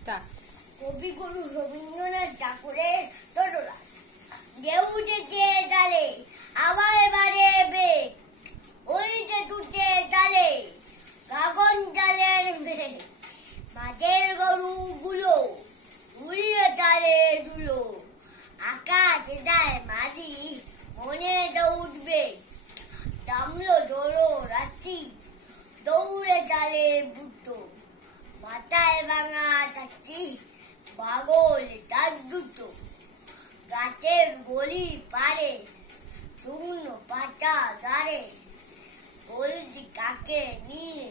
Start. কবিগুরু রবীন্দ্রনাথ ঠাকুরের তরুণা ঢেউ উঠেছে তালে আবার এবারে বেগ ওই যে টুটে তালে গগন তালের মেঘ মাঠের গরুগুলো উড়িয়ে তালে দুলো আকাশ যায় মাঝি মনে তো উঠবে দামলো ধরো রাত্রি দৌড়ে তালের বুদ্ধ মাথায় ভাঙা চাচ্ছি পাগল তার দুটো গাছের গলি পারে শুকনো পাতা গাড়ে বলছি কাকে নিয়ে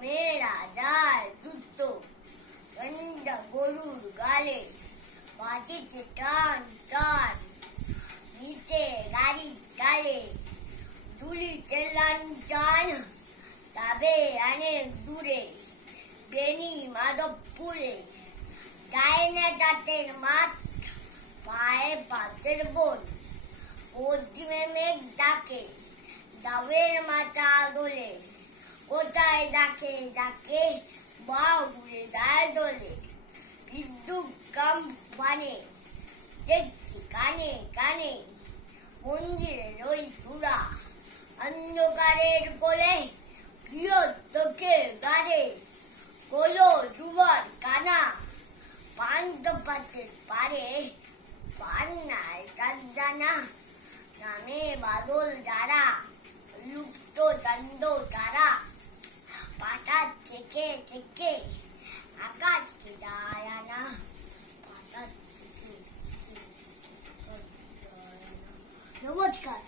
মেয়েরা যায় দুটো গন্ধা গরুর গালে বাজিছে টান টান নিচে গাড়ি তালে দুলিতে লাঞ্ছন তবে অনেক দূরে বেনি মাধবপুরে গায়নে দাঁতের মাঠ পায়ে বাতের বোন পশ্চিমে মেঘ ডাকে ডাবের মাথা দোলে কোথায় ডাকে ডাকে বাউ ঘুরে দায় দোলে বিদ্যুৎ কাম্পানে দেখছি কানে কানে মন্দিরের ওই চূড়া অন্ধকারের কোলে গৃহ তোকে গাড়ে গোলো যুবর কানা পান্ত পাতের পারে পান্নায় তার জানা নামে বাদল যারা লুপ্ত দণ্ড তারা পাতা থেকে থেকে আকাশকে দাঁড়ানা পাতা থেকে নমস্কার।